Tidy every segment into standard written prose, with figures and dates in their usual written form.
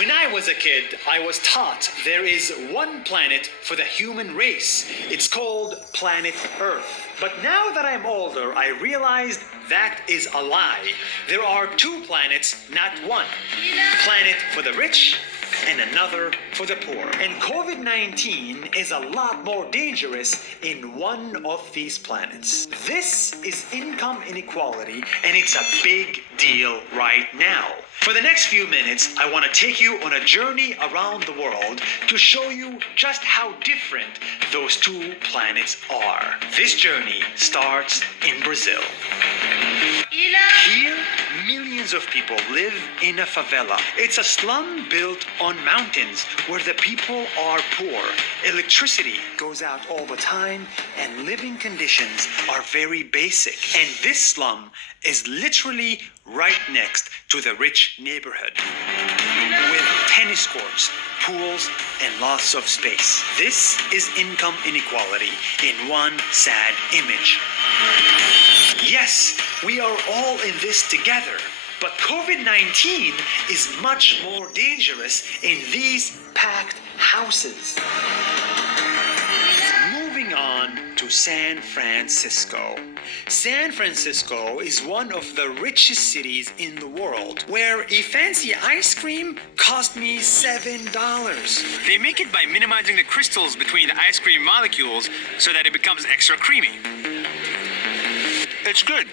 When I was a kid, I was taught there is one planet for the human race. It's called planet Earth. But now that I'm older, I realized that is a lie. There are two planets, not one. Planet for the rich and another for the poor. And COVID-19 is a lot more dangerous in one of these planets. This is income inequality, and it's a big deal right now. For the next few minutes, I want to take you on a journey around the world to show you just how different those two planets are. This journey starts in Brazil. Here, millions of people live in a favela. It's a slum built on mountains where the people are poor. Electricity goes out all the time and living conditions are very basic. And this slum is literally right next to the rich neighborhood with tennis courts, pools, and lots of space. This is income inequality in one sad image. Yes, we are all in this together, but COVID-19 is much more dangerous in these packed houses. Moving on to San Francisco. San Francisco is one of the richest cities in the world, where a fancy ice cream cost me $7. They make it by minimizing the crystals between the ice cream molecules so that it becomes extra creamy. It's good.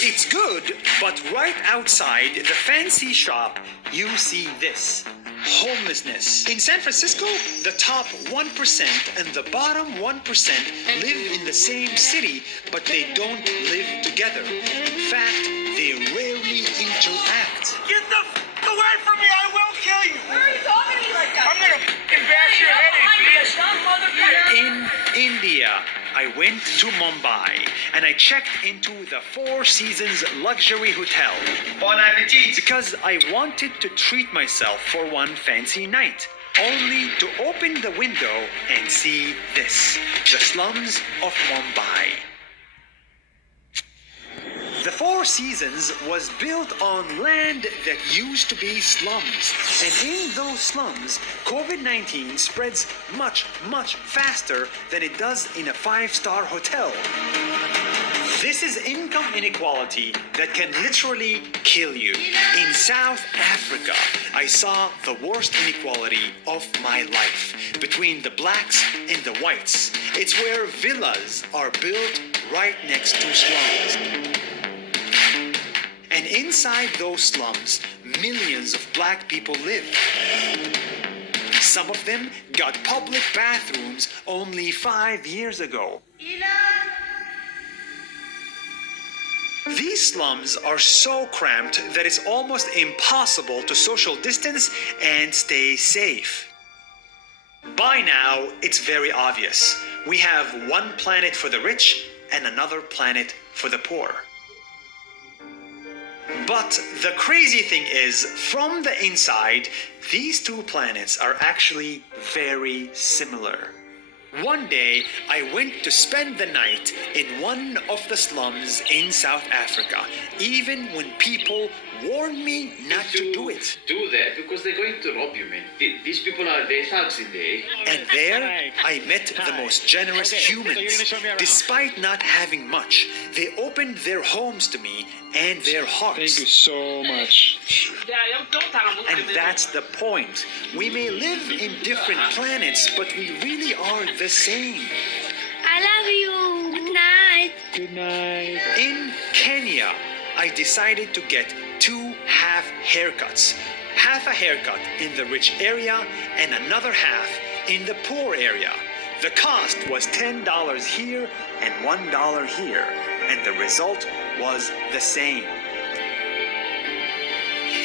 It's good, but right outside the fancy shop, you see this. Homelessness. In San Francisco, the top 1% and the bottom 1% live in the same city, but they don't live together. In fact, they rarely interact. Get the away from me! I will kill you! Why are you talking to me like that? I'm gonna bash your head in, bitch! In India, I went to Mumbai and I checked into the Four Seasons luxury hotel. Bon appetit! Because I wanted to treat myself for one fancy night, only to open the window and see this, the slums of Mumbai. The Four Seasons was built on land that used to be slums. And in those slums, COVID-19 spreads much, much faster than it does in a five-star hotel. This is income inequality that can literally kill you. In South Africa, I saw the worst inequality of my life between the blacks and the whites. It's where villas are built right next to slums. And inside those slums, millions of black people live. Some of them got public bathrooms only 5 years ago. These slums are so cramped that it's almost impossible to social distance and stay safe. By now, it's very obvious. We have one planet for the rich and another planet for the poor. But the crazy thing is, from the inside, these two planets are actually very similar. One day, I went to spend the night in one of the slums in South Africa, even when people warned me not to do it. Do that because they're going to rob you, man. These people are thugs in there. And there, I met the most generous humans. Despite not having much, they opened their homes to me and their hearts. Thank you so much. And that's the point. We may live in different planets, but we really are the same. I love you. Good night. Good night. In Kenya, I decided to get two half haircuts. Half a haircut in the rich area and another half in the poor area. The cost was $10 here and $1 here, and the result was the same.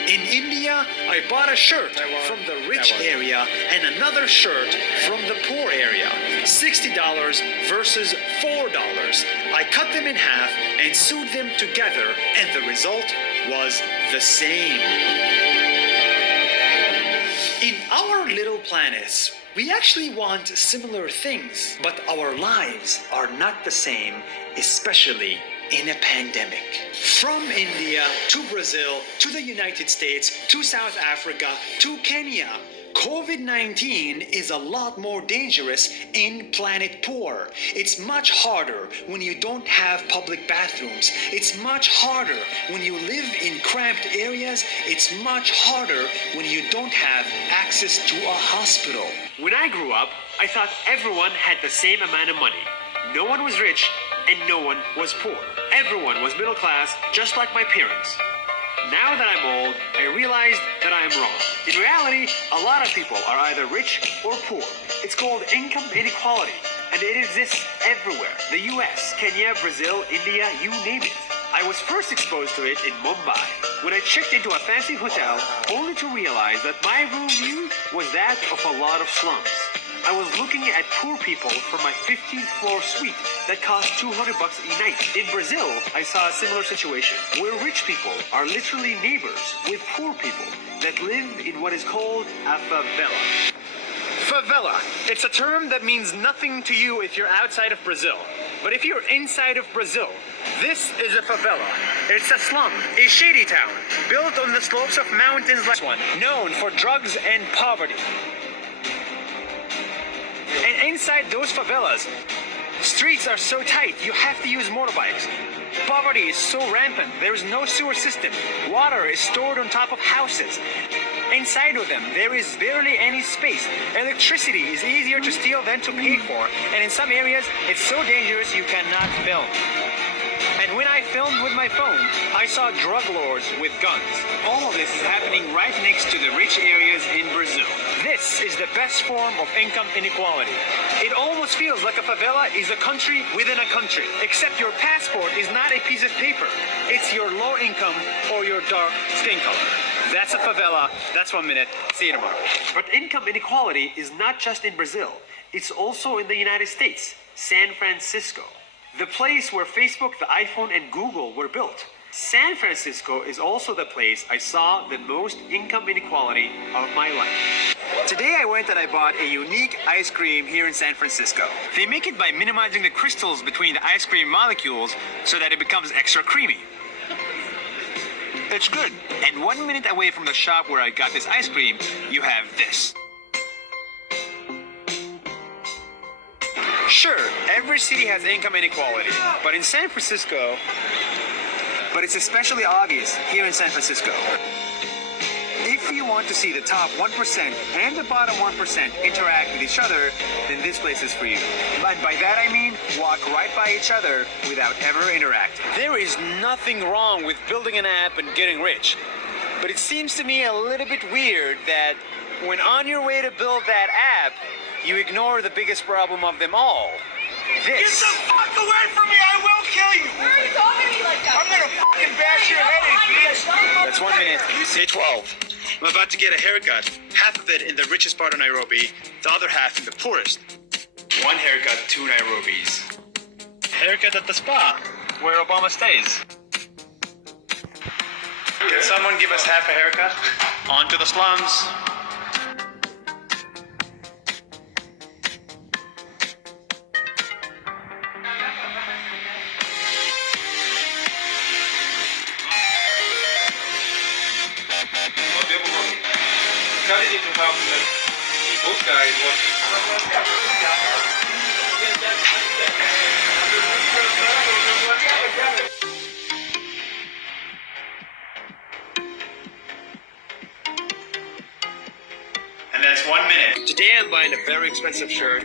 In India, I bought a shirt from the rich area and another shirt from the poor area. $60 versus $4. I cut them in half and sewed them together, and the result was the same. In our little planets, we actually want similar things, but our lives are not the same, especially in a pandemic. From India to Brazil to the United States to South Africa to Kenya, COVID-19 is a lot more dangerous in planet poor. It's much harder when you don't have public bathrooms. It's much harder when you live in cramped areas. It's much harder when you don't have access to a hospital. When I grew up, I thought everyone had the same amount of money. No one was rich and no one was poor. Everyone was middle class, just like my parents. Now that I'm old, I realized that I am wrong. In reality, a lot of people are either rich or poor. It's called income inequality, and it exists everywhere. The US, Kenya, Brazil, India, you name it. I was first exposed to it in Mumbai, when I checked into a fancy hotel, only to realize that my room view was that of a lot of slums. I was looking at poor people from my 15th floor suite that cost $200 a night. In Brazil, I saw a similar situation where rich people are literally neighbors with poor people that live in what is called a favela. Favela. It's a term that means nothing to you if you're outside of Brazil. But if you're inside of Brazil, this is a favela. It's a slum, a shady town, built on the slopes of mountains like one, known for drugs and poverty. And inside those favelas, streets are so tight, you have to use motorbikes. Poverty is so rampant, there is no sewer system. Water is stored on top of houses. Inside of them, there is barely any space. Electricity is easier to steal than to pay for. And in some areas, it's so dangerous you cannot film. And when I filmed with my phone, I saw drug lords with guns. All of this is happening right next to the rich areas in Brazil. This is the best form of income inequality. It almost feels like a favela is a country within a country, except your passport is not a piece of paper. It's your low income or your dark skin color. That's a favela. That's 1 minute. See you tomorrow. But income inequality is not just in Brazil. It's also in the United States, San Francisco, the place where Facebook, the iPhone, and Google were built. San Francisco is also the place I saw the most income inequality of my life. Today I went and I bought a unique ice cream here in San Francisco. They make it by minimizing the crystals between the ice cream molecules so that it becomes extra creamy. It's good. And 1 minute away from the shop where I got this ice cream, you have this. Sure, every city has income inequality, but in San Francisco, it's especially obvious here in San Francisco. If you want to see the top 1% and the bottom 1% interact with each other, then this place is for you. And by that I mean walk right by each other without ever interacting. There is nothing wrong with building an app and getting rich, but it seems to me a little bit weird that when on your way to build that app, you ignore the biggest problem of them all. This. Get the fuck away from me! I will kill you! Why are you talking to me like that? I'm gonna fucking bash your head in, bitch! That's 1 minute. Day 12. I'm about to get a haircut. Half of it in the richest part of Nairobi, the other half in the poorest. One haircut, 2 Nairobis. Haircut at the spa, where Obama stays. Can someone give us half a haircut? On to the slums. And that's 1 minute. Today I'm buying a very expensive shirt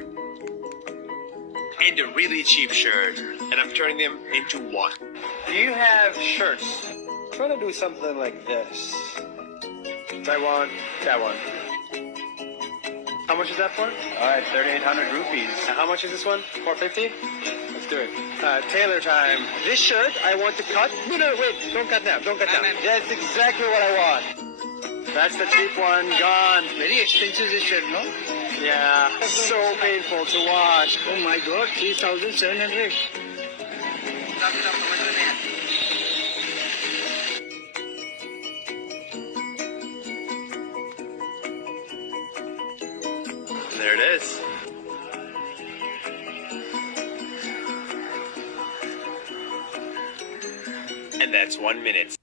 and a really cheap shirt, and I'm turning them into one. Do you have shirts? Try to do something like this. Taiwan, Taiwan. How much is that for? Alright, 3,800 rupees. And how much is this one? 450? Let's do it. Tailor time. This shirt I want to cut. No, wait. Don't cut now. Don't cut now. That's exactly what I want. That's the cheap one. Gone. Very expensive this shirt, no? Yeah. So painful to wash. Oh my god, 3,700. There it is. That's 1 minute.